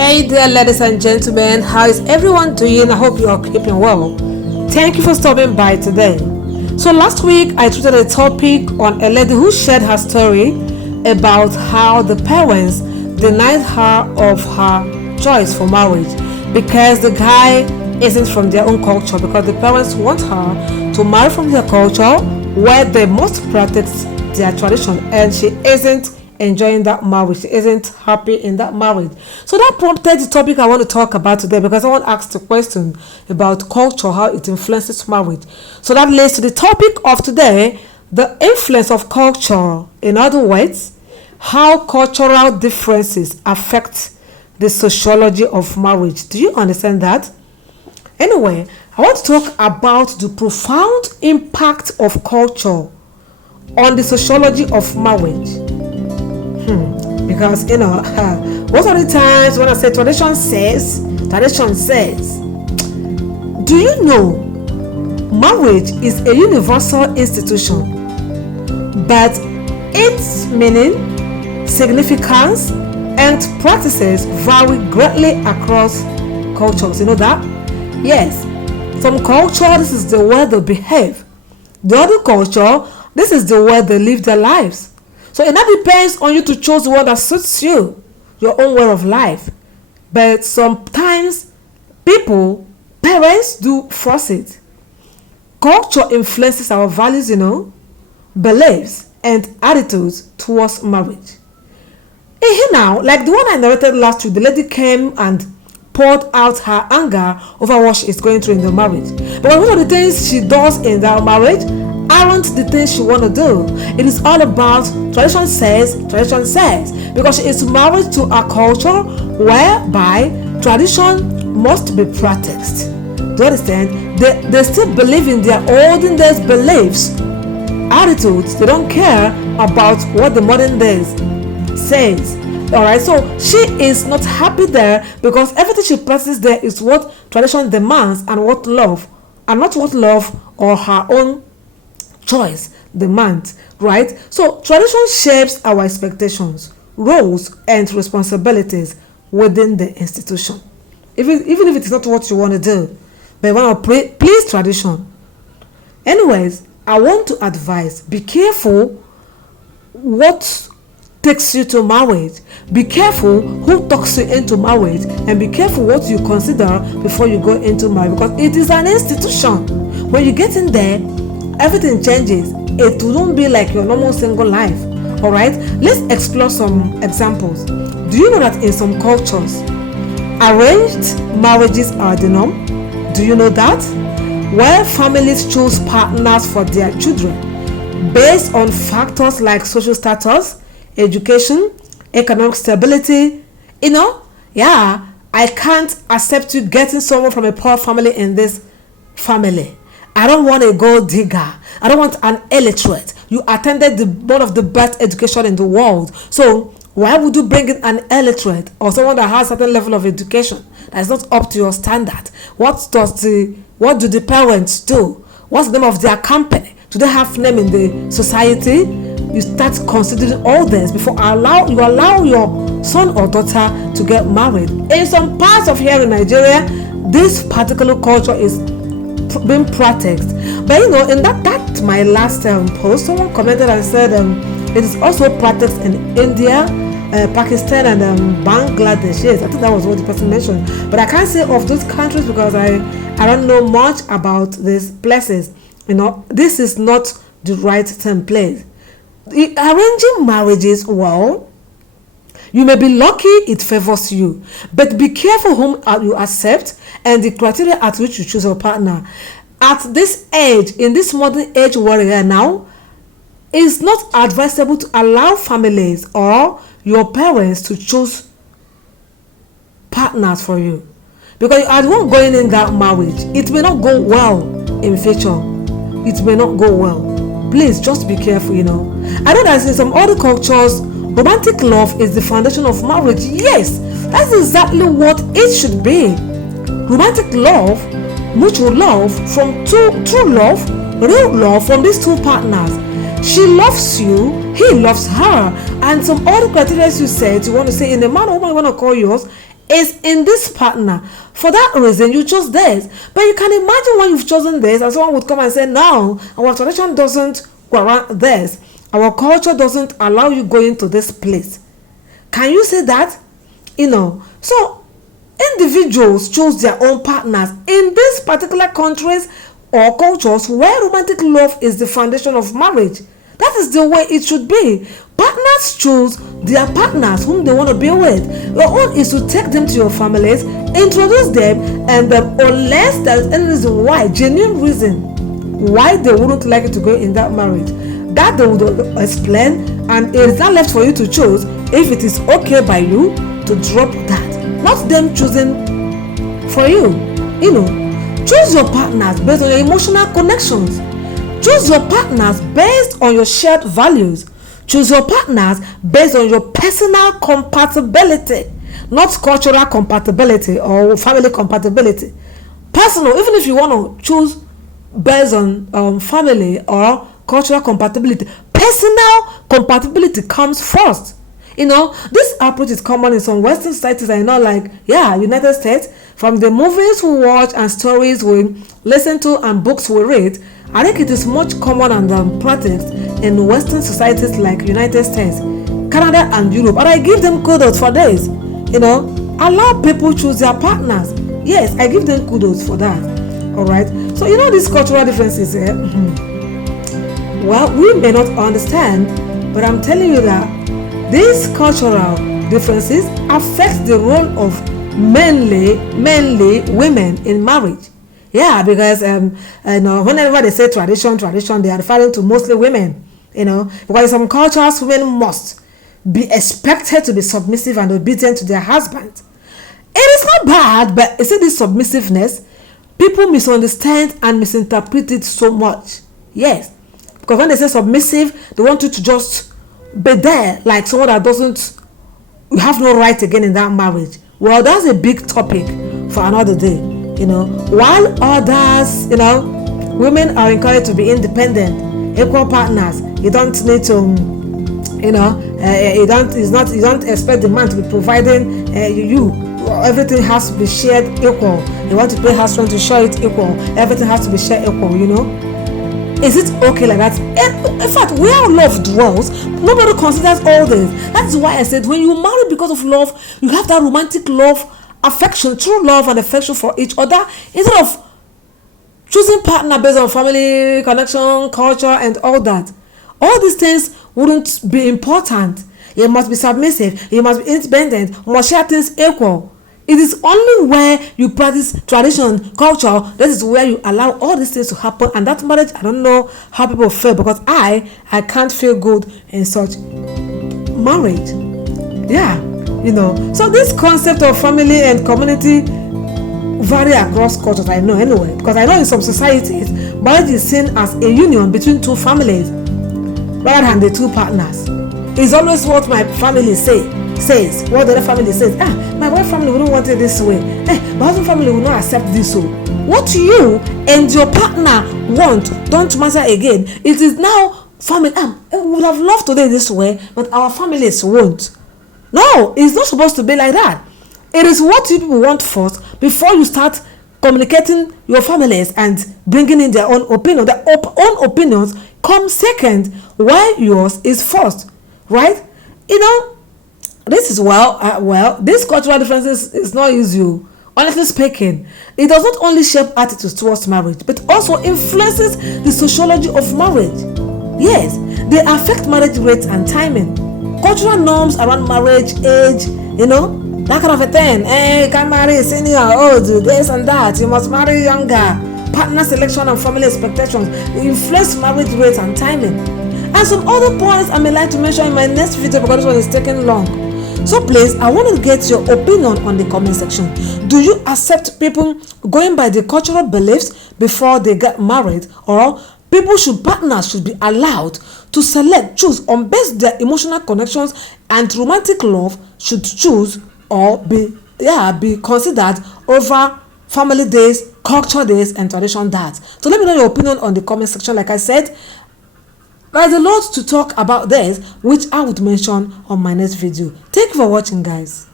Hey there, ladies and gentlemen, how is everyone doing? I hope you are keeping well. Thank you for stopping by today. So last week I treated a topic on a lady who shared her story about how the parents denied her of her choice for marriage because the guy isn't from their own culture, because the parents want her to marry from their culture where they must practice their tradition, and she isn't enjoying that marriage. She isn't happy in that marriage. So that prompted the topic I want to talk about today, because someone asked a question about culture, how it influences marriage. So that leads to the topic of today, the influence of culture. In other words, how cultural differences affect the sociology of marriage. Do you understand that? Anyway, I want to talk about the profound impact of culture on the sociology of marriage. Because most of the times when I say tradition says, do you know marriage is a universal institution, but its meaning, significance, and practices vary greatly across cultures. You know that? Yes. Some culture, this is the way they behave. The other culture, this is the way they live their lives. So it now depends on you to choose the one that suits you, your own way of life. But sometimes parents do force it. Culture influences our values, beliefs and attitudes towards marriage. And here now, like the one I narrated last week, the lady came and poured out her anger over what she is going through in the marriage. But one of the things she does in that marriage aren't the things she want to do. It is all about tradition says, because she is married to a culture whereby tradition must be practiced. Do you understand? They still believe in their olden days beliefs, attitudes. They don't care about what the modern days says. Alright, so she is not happy there because everything she practices there is what tradition demands and what love, and not what love or her own choice demands, right? So tradition shapes our expectations, roles, and responsibilities within the institution. Even if it's not what you want to do, but you want to please tradition. Anyways, I want to advise, be careful what takes you to marriage. Be careful who talks you into marriage, and be careful what you consider before you go into marriage, because it is an institution. When you get in there, everything changes. It won't be like your normal single life. Alright, let's explore some examples. Do you know that in some cultures, arranged marriages are the norm? Do you know that? Where families choose partners for their children based on factors like social status, education, economic stability. I can't accept you getting someone from a poor family in this family. I don't want a gold digger. I don't want an illiterate. You attended one of the best education in the world. So why would you bring in an illiterate or someone that has a certain level of education that is not up to your standard? What do the parents do? What's the name of their company? Do they have name in the society? You start considering all this before you allow your son or daughter to get married. In some parts of here in Nigeria, this particular culture is being practiced. But in that my last post, someone commented and said it is also practiced in India, Pakistan, and Bangladesh. Yes, I think that was what the person mentioned. But I can't say of those countries because I don't know much about these places. This is not the right template. Arranging marriages, well, you may be lucky it favors you, but be careful whom you accept and the criteria at which you choose a partner. At this age, in this modern age warrior now, it's not advisable to allow families or your parents to choose partners for you, because at one going in that marriage, it may not go well in future. It may not go well. Please just be careful. I know that in some other cultures, romantic love is the foundation of marriage. Yes, that's exactly what it should be. Romantic love, mutual love, from true love, real love from these two partners. She loves you, he loves her, and some other criteria you said you want to say in a man or woman you want to call yours, is in this partner. For that reason, you chose this. But you can imagine when you've chosen this, and someone would come and say, no, our tradition doesn't warrant this. Our culture doesn't allow you going to this place. Can you say that? So individuals choose their own partners in these particular countries or cultures where romantic love is the foundation of marriage. That is the way it should be. Partners choose their partners whom they want to be with. Your own is to take them to your families, introduce them, and unless there is any reason why, genuine reason why they wouldn't like you to go in that marriage, that they would explain, and it is not left for you to choose if it is okay by you to drop that. Not them choosing for you. Choose your partners based on your emotional connections. Choose your partners based on your shared values. Choose your partners based on your personal compatibility, not cultural compatibility or family compatibility. Personal, even if you want to choose based on family or cultural compatibility, personal compatibility comes first. This approach is common in some Western societies. I know, like United States. From the movies we watch and stories we listen to and books we read, I think it is much common and practiced in Western societies like United States, Canada, and Europe. And I give them kudos for this. Allow people choose their partners. Yes, I give them kudos for that. All right. So these cultural differences. Well, we may not understand, but I'm telling you that these cultural differences affect the role of mainly women in marriage. Because whenever they say tradition, they are referring to mostly women. Because in some cultures, women must be expected to be submissive and obedient to their husbands. It is not bad, but you see, this submissiveness, people misunderstand and misinterpret it so much. Yes, because when they say submissive, they want you to just be there like someone that doesn't, you have no right again in that marriage. Well, that's a big topic for another day. While others, women are encouraged to be independent, equal partners. You don't need to, you don't expect the man to be providing you. Everything has to be shared equal. You want to pay husband to share it equal. Everything has to be shared equal. Is it okay like that? In fact, where love dwells, nobody considers all this. That's why I said when you marry because of love, you have that romantic love, affection, true love and affection for each other, instead of choosing partner based on family connection, culture, and all that. All these things wouldn't be important. You must be submissive, you must be independent, you must share things equal. It is only where you practice tradition, culture, that is where you allow all these things to happen. And that marriage, I don't know how people feel, because I can't feel good in such marriage. So this concept of family and community vary across cultures, I know anyway, because I know in some societies marriage is seen as a union between two families rather than the two partners. It's always what my family says, what the other family says. My wife family wouldn't want it this way. My husband family will not accept this. So what you and your partner want don't matter again. It is now family. We would have loved today this way, but our families won't. No, it's not supposed to be like that. It is what you people want first before you start communicating your families and bringing in their own opinion. Their own opinions come second, while yours is first, right? This is this cultural differences is not easy. Honestly speaking, it does not only shape attitudes towards marriage, but also influences the sociology of marriage. Yes, they affect marriage rates and timing. Cultural norms around marriage, age, that kind of a thing. You can marry senior, old, this and that. You must marry younger. Partner selection and family expectations influence marriage rates and timing. And some other points I may like to mention in my next video, because this one is taking long. So please, I want to get your opinion on the comment section. Do you accept people going by the cultural beliefs before they get married, or partners should be allowed to select, choose on based their emotional connections, and romantic love should choose or be considered over family days, culture days, and tradition days? So let me know your opinion on the comment section. Like I said, there's a lot to talk about this, which I would mention on my next video. Thank you for watching, guys.